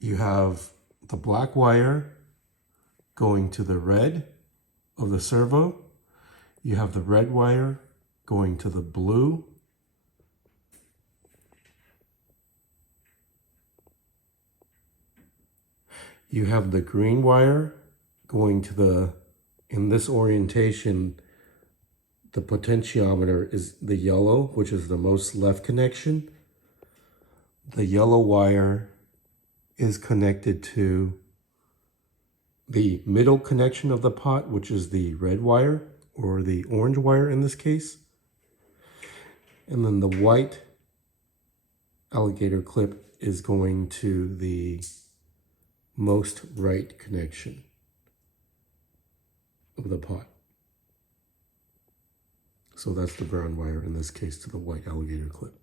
You have the black wire going to the red of the servo. You have the red wire going to the blue. You have the green wire going to the, in this orientation, the potentiometer is the yellow, which is the most left connection. The yellow wire is connected to the middle connection of the pot, which is the red wire, or the orange wire in this case. And then the white alligator clip is going to the most right connection of the pot. So that's the brown wire in this case to the white alligator clip.